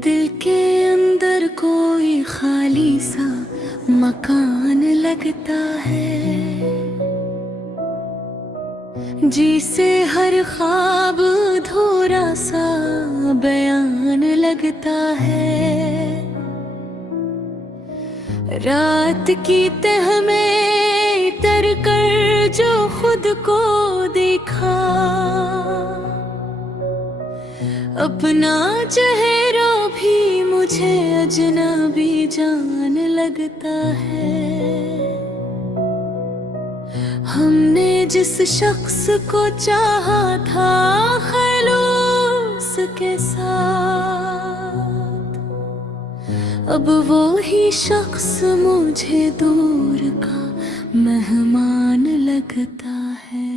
दिल के अंदर कोई खाली सा मकान लगता है, जिसे हर ख्वाब अधूरा सा बयान लगता है। रात की तह में तर कर जो खुद को देखा, अपना चेहरा भी मुझे अजनबी जान लगता है। हमने जिस शख्स को चाहा था खलूस के साथ, अब वो ही शख्स मुझे दूर का मेहमान लगता है।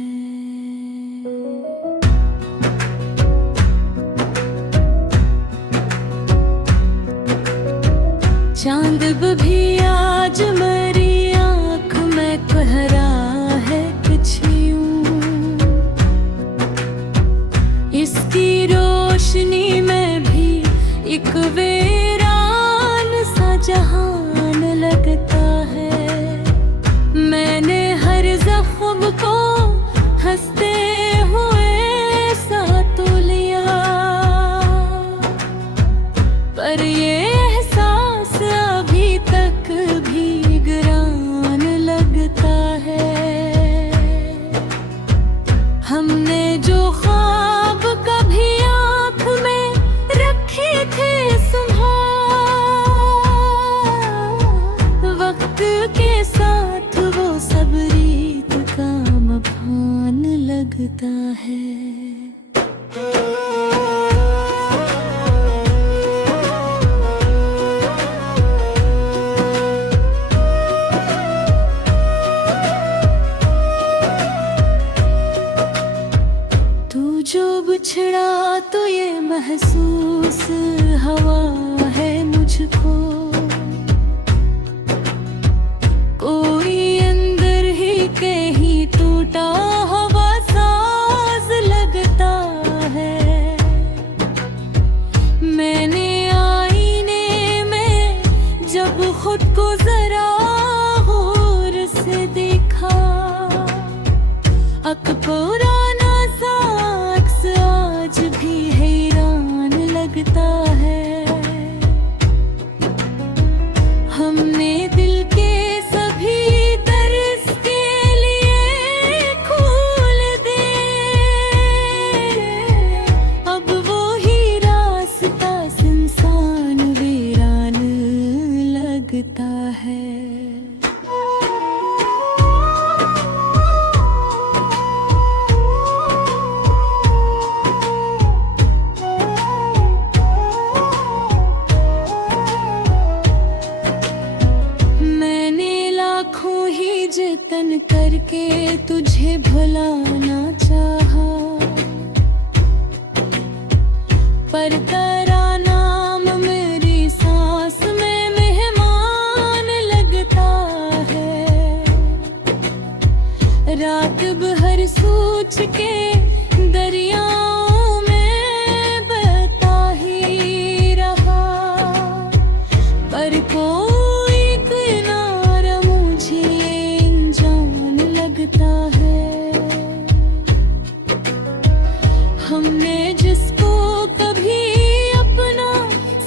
चांद भी आज मेरी आँख में कह रहा है कुछ यूं, इसकी रोशनी में भी एक वीरान सा जहान लगता है। मैंने हर जख्म को हंसते हुए साथ लिया, पर ये हमने जो ख्वाब कभी आँख में रखे थे संभाल, वक्त के साथ वो सब रीत का मभान लगता है। जो बिछड़ा तो ये महसूस हवा है मुझको, कोई अंदर ही के ही टूटा हवा साज लगता है। मैंने आईने में जब खुद को जरा गौर से देखा, अकबरा आज भी हैरान लगता है। हमने दिल के सभी दर्स के लिए खोल दे, अब वो ही रास्ता सुनसान वीरान लगता है। जतन करके तुझे भुलाना चाहा, पर तेरा नाम मेरी सांस में मेहमान लगता है। रात भर सोच के दरियाओं में बहता ही रहा, पर कोई किनारा मुझे लगता है। हमने जिसको कभी अपना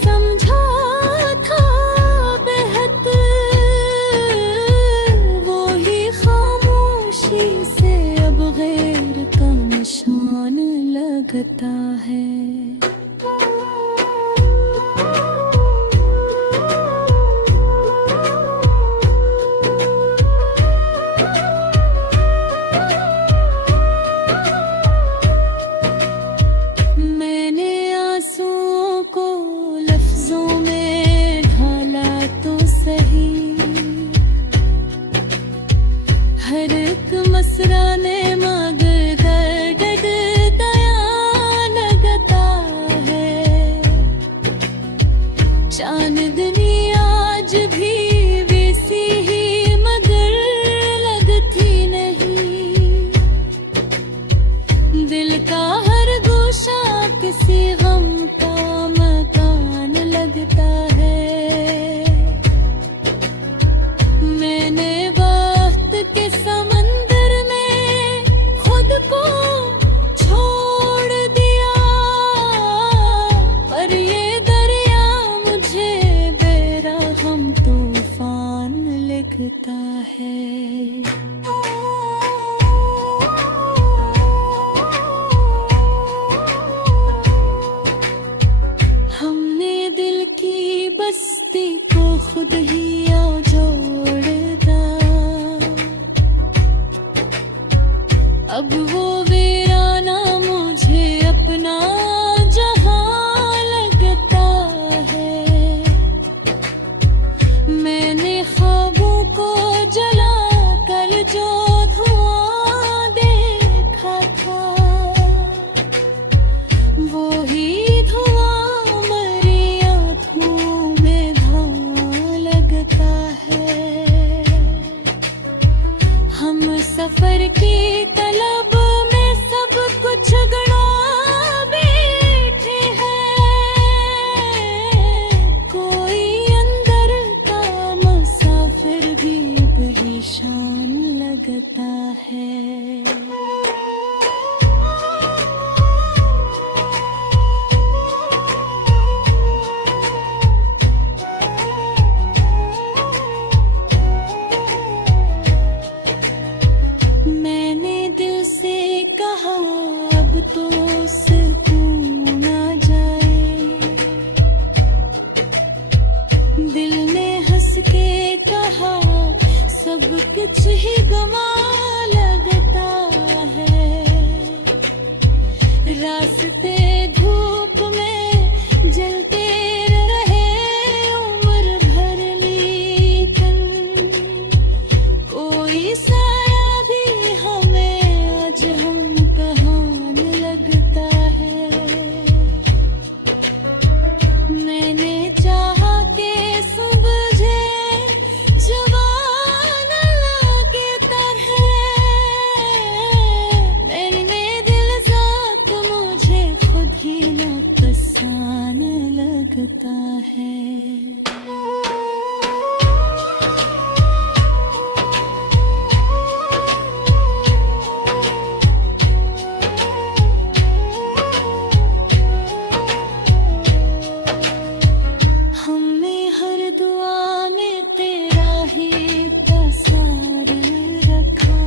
समझा था बेहद, वो ही खामोशी से अब गैर का निशान लगता है। हर एक मसराने मगर दर्द दया लगता है। चांदनी आज भी वैसी ही मगर लगती नहीं, दिल का हर गोशा किसी गम का मकान लगता है। मैंने वक्त के समंदर में खुद को छोड़ दिया, पर ये दरिया मुझे बेरहम तूफान लिखता है। हमने दिल की बस्ती को खुद ही जोड़ दा, अब वो वीराना मुझे अपना जहां लगता है। मैंने ख्वाबों को जला कर जो धुआं देखा था, वो ही धुआं मेरी आँखों में धुआं लगता है। हम सफर की तलब में सब कुछ गवा बैठे हैं, कोई अंदर का मुसाफिर भी अब ही शान लगता है। मैंने दिल से कहा अब तो सुकून आ जाए, दिल ने हंस के कहा सब कुछ ही गवा लगता है। रास्ते धूप में जलते रहे उम्र भर लेकर, कोई साया भी हमें आज हम कहान लगता है। मैंने चाहा के सुबह जवान लगे तरह, मैंने दिल जात मुझे खुद ही नुकसान लगता है। हमें हर दुआ में तेरा ही तस्वीर रखा,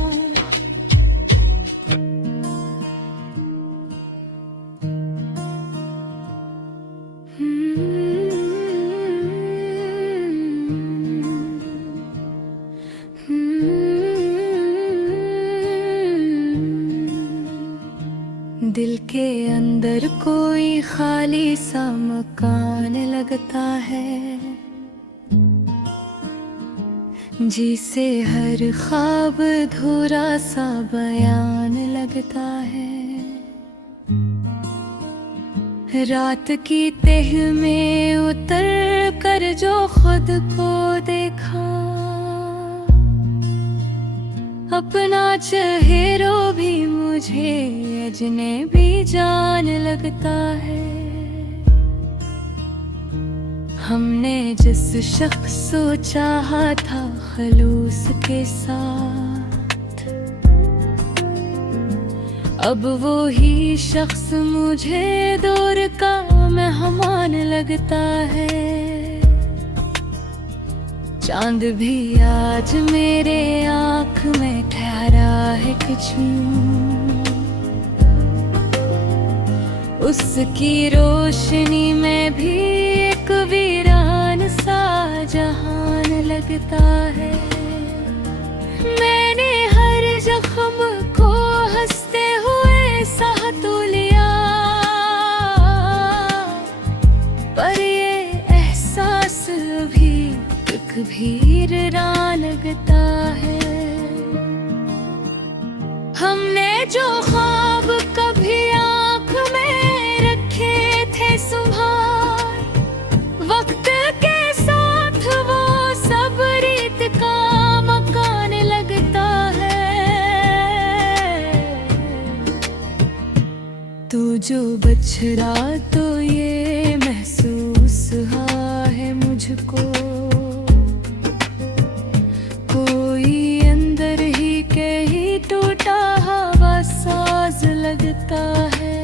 दिल के अंदर कोई खाली सा मकान लगता है, जिसे हर ख्वाब अधूरा सा बयान लगता है। रात की तह में उतर कर जो खुद को देखा, अपना चेहरा भी मुझे अजनबी जान लगता है। हमने जिस शख्स को चाहा था खलूस के साथ, अब वो ही शख्स मुझे दूर का मेहमान लगता है। चांद भी आज मेरे आँख में ठहरा है कुछ यूं, उसकी रोशनी में भी एक वीरान सा जहान लगता है। मैंने हर जख्म को हंसते हुए सह तो लिया, पर ये एहसास भी भीरना लगता है। हमने जो ख्वाब कभी आँख में रखे थे सुबह, वक्त के साथ वो सब रीत का मकान लगता है। तू जो बछड़ा तो ये महसूस हुआ लगता है।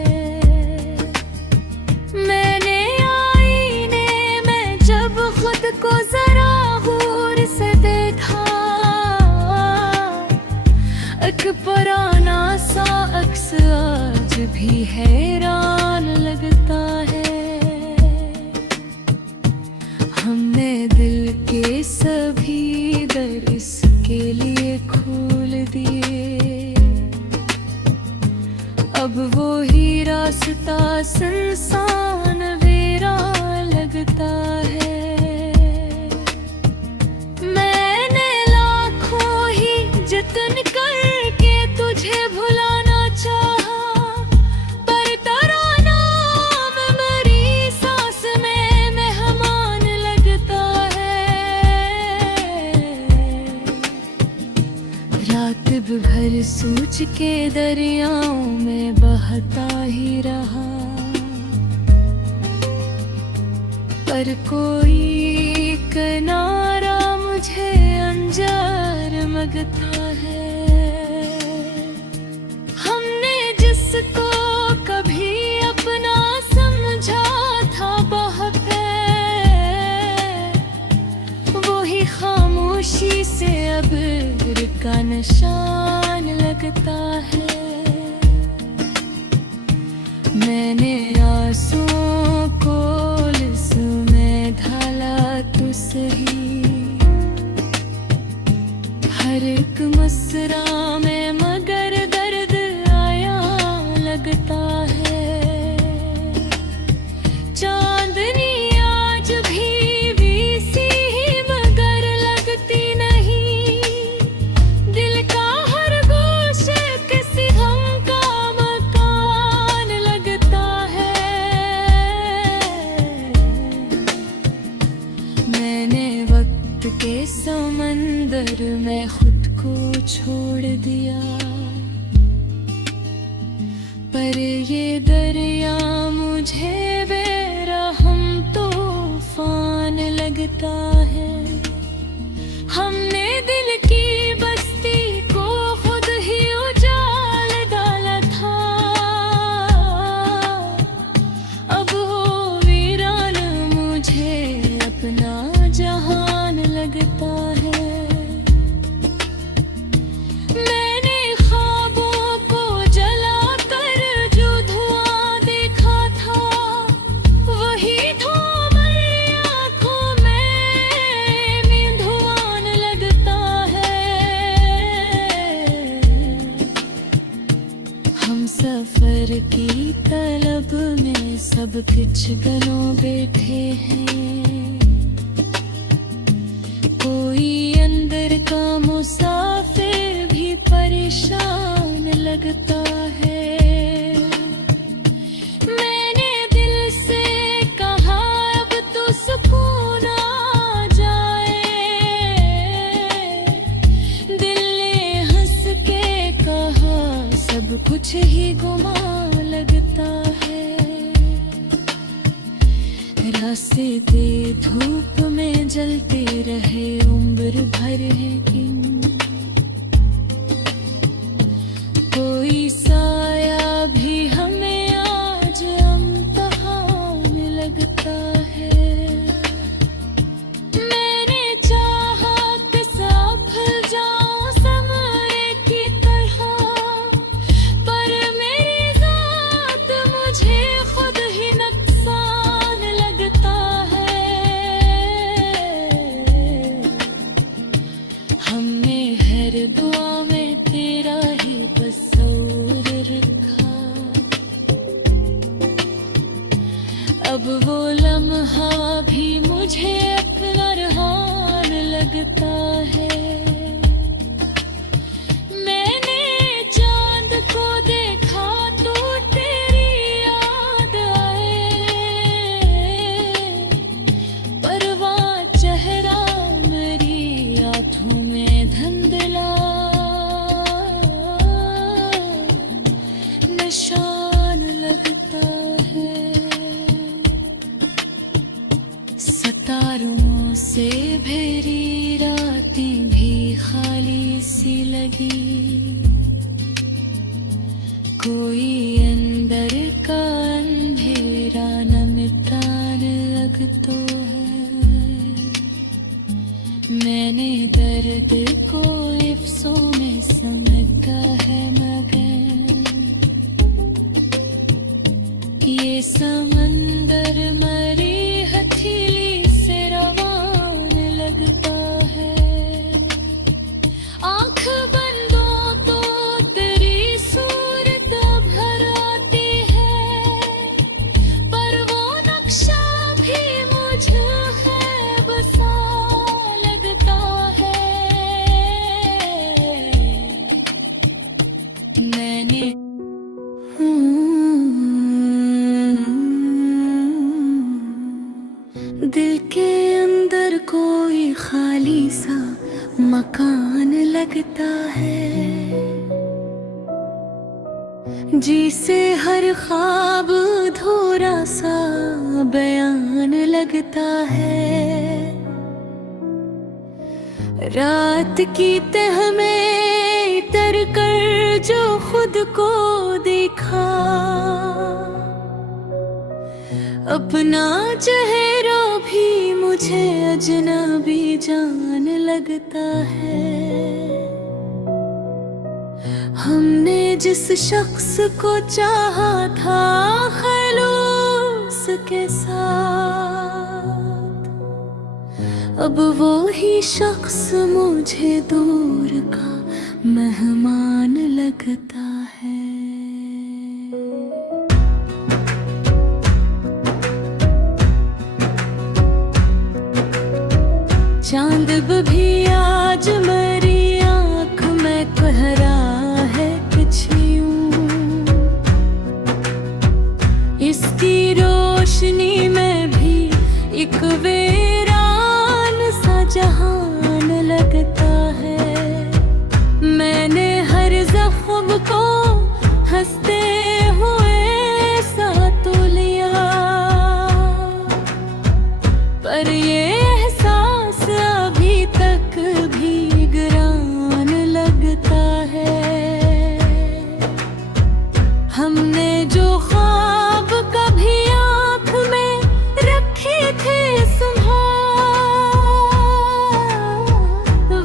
मैंने आईने में जब खुद को जरा गौर से देखा, एक पुराना सा अक्स आज भी हैरान लगता है। हमने दिल के सभी दर इसके लिए खोल दिए, अब वो ही रास्ता सुनसान वेरा लगता है। मैंने लाखों ही जतन करके तुझे भुलाना चाहा, पर तेरा नाम मेरी सांस में मेहमान लगता है। रात भर सोच के दरियाओं में बहता ही रहा, पर कोई किनारा मुझे अंजार मगता है। हमने जिसको कभी अपना समझा था बहुत है, वो ही खामोशी से अब का निशान लगता है। मैंने आंसुओं को लिस्सू में ढाला तो सही, हर एक मसरा में मगर दर्द आया लगता है। चांदनी आज भी वीसी ही मगर लगती नहीं, दिल का हर गोशे किसी गम का मकान लगता है। मैंने वक्त के समंदर में खुद को छोड़ दिया, पर ये दरिया मुझे बेरहम तूफान लगता है। हमने दिल की बस्ती को खुद ही उजाड़ डाला था, अब वो वीरान मुझे अपना जहान लगता है। मैंने ख्वाबों को जलाकर जो धुआं देखा था, वही धुआं मेरी आँखों में धुआं लगता है। हम सफर की तलब में सब कुछ गनों बैठे हैं, कोई अंदर का मुसाफिर भी परेशान लगता है। मैंने दिल से कहा अब तो सुकून आ जाए, दिल ने हंस के कहा सब कुछ ही गुमा लगता है। रास्ते धूप में जलते रहे उम्र भर है किन, कोई साया भी हमें आज इम्तिहान लगता है। मैंने चाहा कि सफल जाऊं समरे की तरह, पर मेरी जात मुझे खुद ही नुकसान लगता है। हमने हर दुआ में तेरा ही तस्वीर रखा, अब वो लम्हा भी मुझे अपना रहान लगता है। मैंने चांद को देखा तो तेरी याद आए, पर वहाँ चेहरा मेरी आँखों में धुंधला निशान लगता है। सितारों से भरी रातें भी खाली सी लगी, कोई अलग तो है। मैंने दर्द को इफ्सों में समेटा है, मगर ये समंदर मरी हथेली से रवान लगता है। आँख बंदो तो तेरी सूरत भर आती है, पर वो नक्शा भी मुझे है बसा लगता है। मैंने दिल के अंदर कोई खाली सा मकान लगता है, जिसे हर ख्वाब अधूरा सा बयान लगता है। रात की तह में उतर कर जो खुद को देखा, अपना चेहरा भी मुझे अजनबी जान लगता है। हमने जिस शख्स को चाहा था खलूस के साथ, अब वो ही शख्स मुझे दूर का मेहमान लगता है। चांद भी आज मेरी आँख में कह रहा है कुछ यूं, इसकी रोशनी में भी एक वीरान सा जहान लगता है। मैंने हर जख्म को हंसते हुए साथ लिया, पर ये हमने जो ख्वाब कभी आँख में रखे थे संभाल,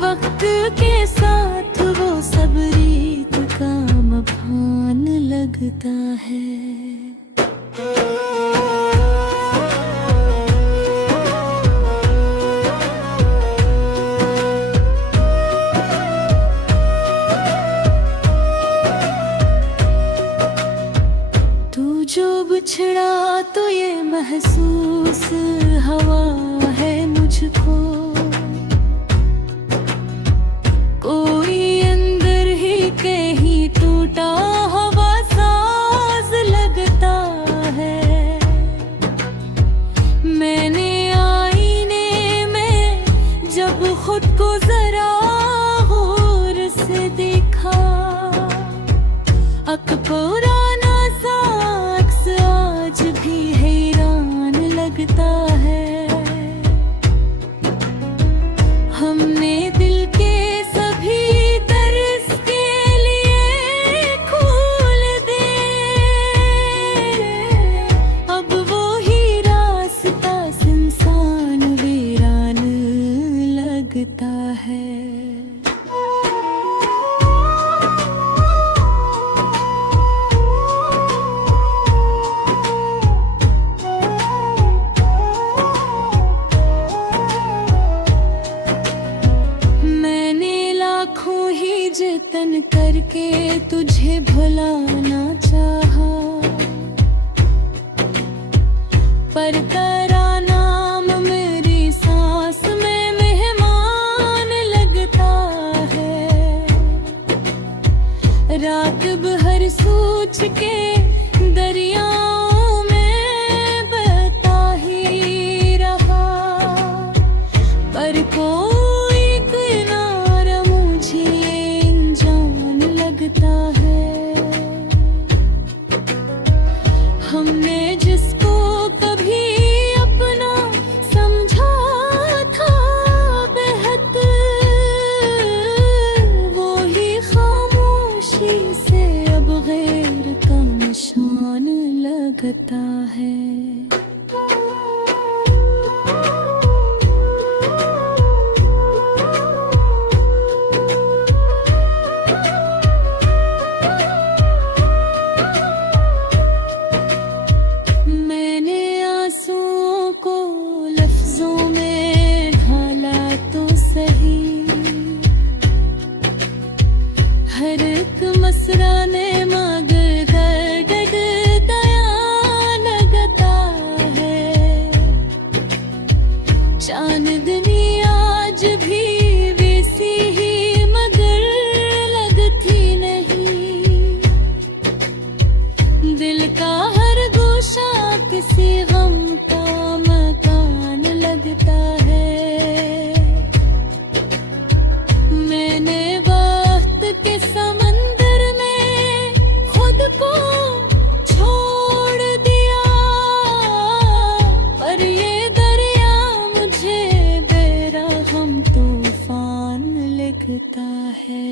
वक्त के साथ वो सब रीत का मभान लगता है। जो बिछड़ा तो ये महसूस हवा है मुझको, कोई अंदर ही के ही टूटा हवा साज लगता है। मैंने आईने में जब खुद को जरा गौर से देखा, अकबरा आज भी हैरान लगता है। हमने दिल के सभी दर्स के लिए खोल दे, अब वो ही रास्ता सुनसान वीरान लगता है। जतन करके तुझे भुलाना चाहा, पर तेरा नाम मेरी सांस में मेहमान लगता है। रात भर सोच के दरियाओं में बहता ही रहा, पर कोई किनारा मुझे लगता है। हमने जिसको कभी अपना समझा था बेहद, वो ही खामोशी से अब गैर का निशान लगता है। का हर गोशा किसी गम का मकान लगता है। मैंने वक्त के समंदर में खुद को छोड़ दिया, पर ये दरिया मुझे बेरहम तूफान लिखता है।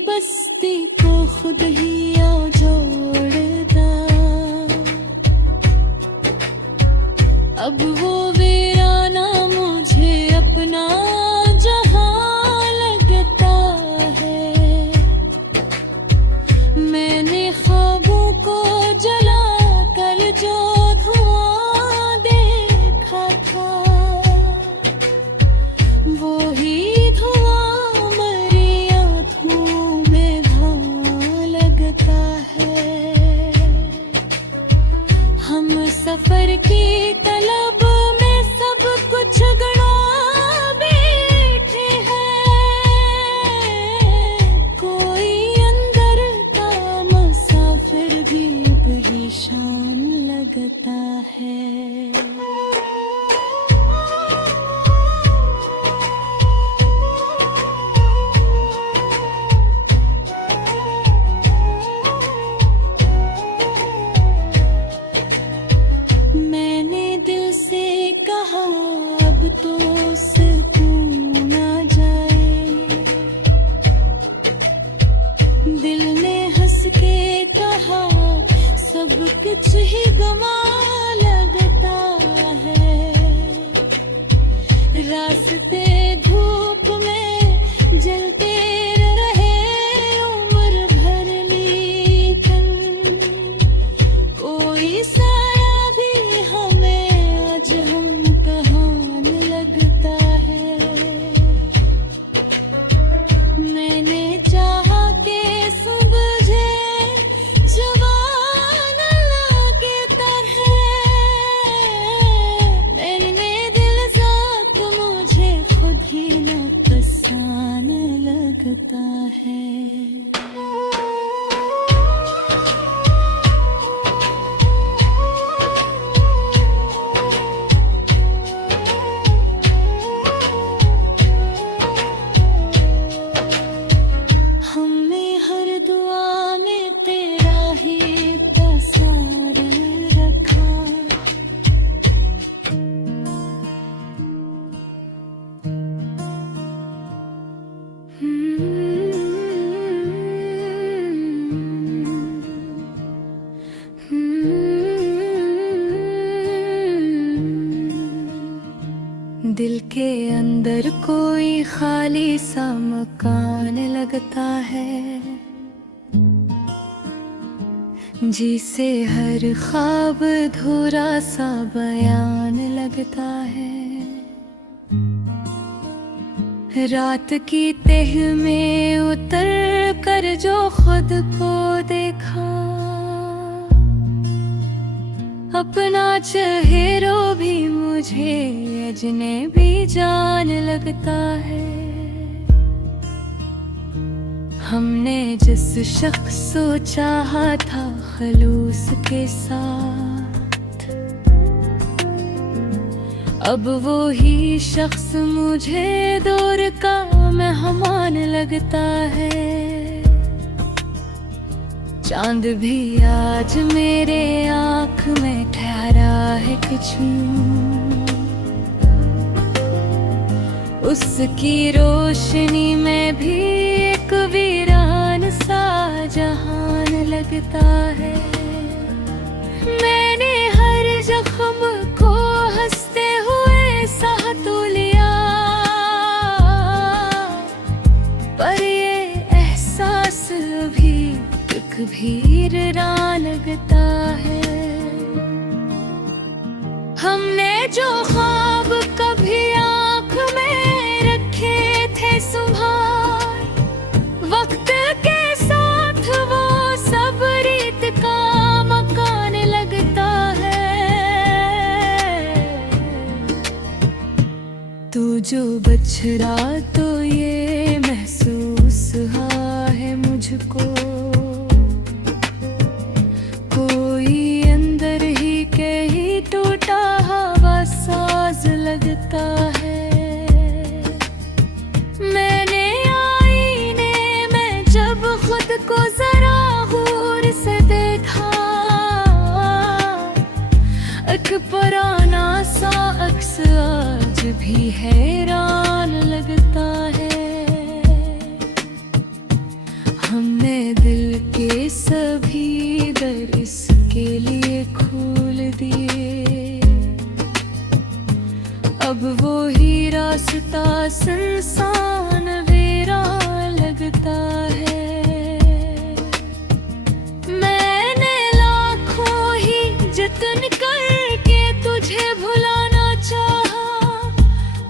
बस्ती को खुद ही जोड़ता, अब वो वीराना मुझे अपना जहां लगता है। मैंने ख्वाबों को जला कर जो धुआं देखा था, वो ही सफर की तलब में सब कुछ गवा बैठे हैं। कोई अंदर का मुसाफिर भी अब ही शान लगता है। अब तो सुकून आ जाए, दिल ने हंस के कहा सब कुछ ही गवा लगता है। रास्ते धूप में जलते रहे उम्र भर, लेकिन कोई साया भी हमें आज हम लगता है। मैंने चाहा के सुबहे जवान लगे तरह, मैंने दिल साथ मुझे खुद ही न पसंद लगता है। दिल के अंदर कोई खाली सा मकान लगता है, जिसे हर ख्वाब अधूरा सा बयान लगता है। रात की तह में उतर कर जो खुद को देखा, अपना चेहरा भी मुझे अजनबी जान लगता है। हमने जिस शख्स को चाहा था खलूस के साथ, अब वो ही शख्स मुझे दूर का मेहमान लगता है। चांद भी आज मेरे आँख में ठहरा है कुछ, उसकी रोशनी में भी एक वीरान सा जहान लगता है। मैंने हर जख्म को हंसते हुए सह तो लिया, पर ये एहसास भी एक भीरा लगता है। हमने जो ख्वाब कभी आँख में रखे थे सुबह, वक्त के साथ वो सब रीत का मकान लगता है। जो बछड़ा तो ये महसूस हुआ है मुझको, कोई अंदर ही के ही टूटा हवा साज लगता है। मैंने आईने में जब खुद को जरा गौर से देखा, एक पुराना सा अक्स आज भी हैरान लगता है। हमने दिल के सभी दर इसके लिए खोल दिए, अब वो ही रास्ता सुनसान वेरा लगता है। मैंने लाखों ही जतन करके तुझे भुलाना चाहा,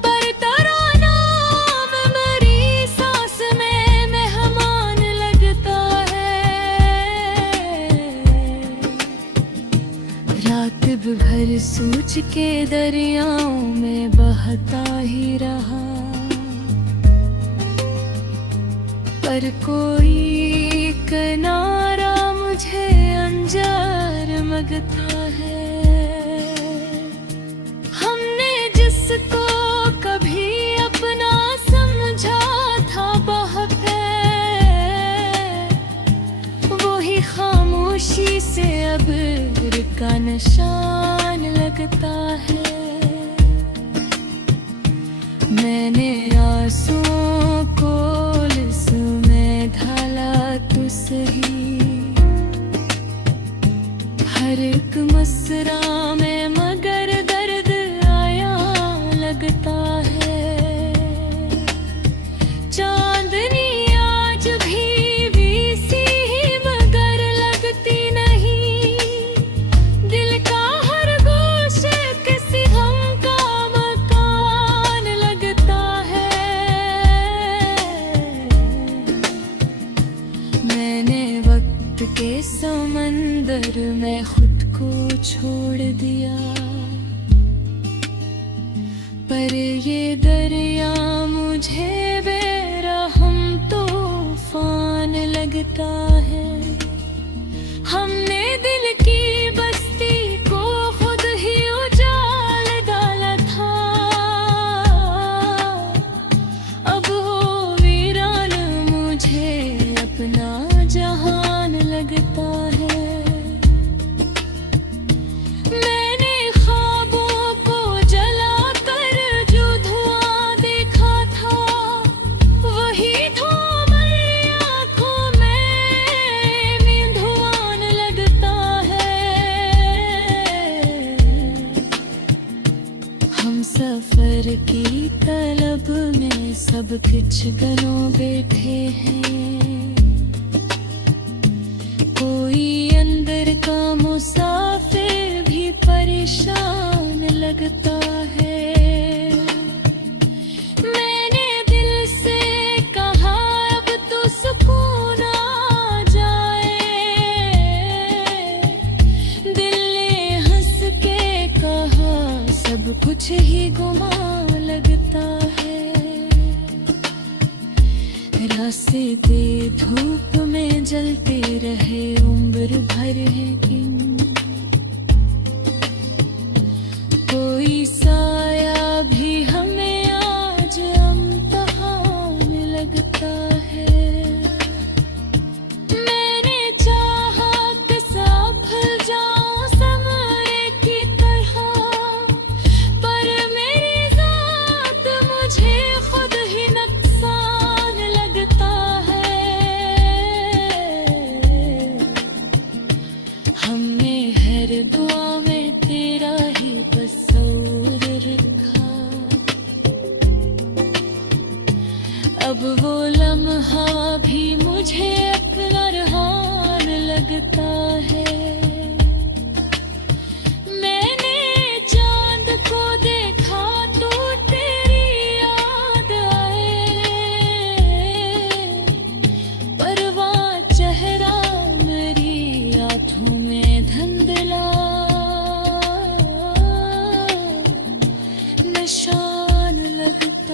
पर तेरा नाम मेरी सांस में मेहमान लगता है। रात भर सोच के दरियाओं में बहता ही रहा, पर कोई किनारा मुझे अंजार मगता है। हमने जिसको कभी अपना समझा था बहुत है, वो ही खामोशी से अब का निशान लगता है। मैंने आंसुओं को इसमें ढाला तो सही, हर एक मसरा में मगर दर्द आया लगता है। चांदनी आज भी सी ही मगर लगती नहीं, दिल का हर गोशे किसी गम का मकान लगता है। मैंने वक्त के समंदर में खुद को छोड़ दिया, पर ये दरिया मुझे बेरहम तूफान लगता है। हमने दिल की बस्ती को खुद ही उजाल डाला था, अब वो वीरान मुझे अपना जहान लगता है। मैंने ख्वाबों को जलाकर जो धुआं देखा था, वही धुआं मेरी आँखों में धुआं लगता है। हम सफर की तलब में सब कुछ गनों बैठे हैं, कोई अंदर का मुसाफिर भी परेशान लगता है। मैंने दिल से कहा अब तो सुकून आ जाए, दिल ने हंस के कहा सब कुछ ही गुमा लगता है। रास्ते धूप में जलते रहे उम्र भर है किन, कोई साया भी हमें आज इम्तिहान लगता है। मैंने चाहा कि सफल जाऊं समय की तरह, पर मेरी जात मुझे खुद ही नुकसान लगता है। हमने हर दुआ में तेरा ही तस्वीर रखा, अब वो लम्हा भी मुझे अपना रहान लगता है। मैंने चांद को देखा तो तेरी याद आए, पर वहाँ चेहरा मेरी आँखों में धुंधला निशान लगता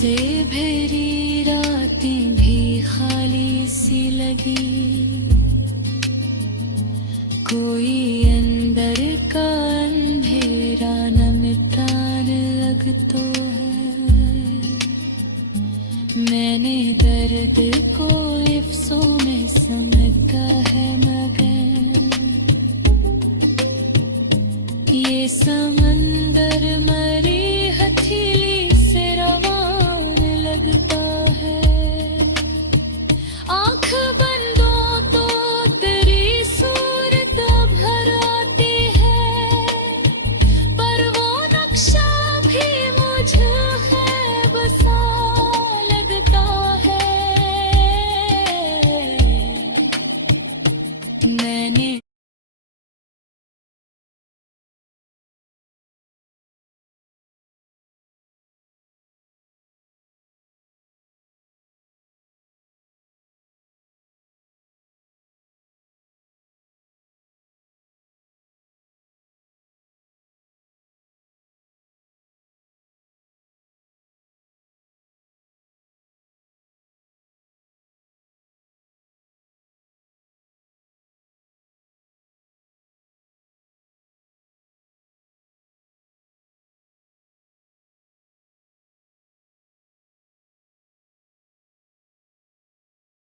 से भरी रातें भी खाली सी लगी, कोई अंदर का अंधेरा न मिटाने लग तो है। मैंने दर्द को इफ्सों में समेटा है, मगर ये सम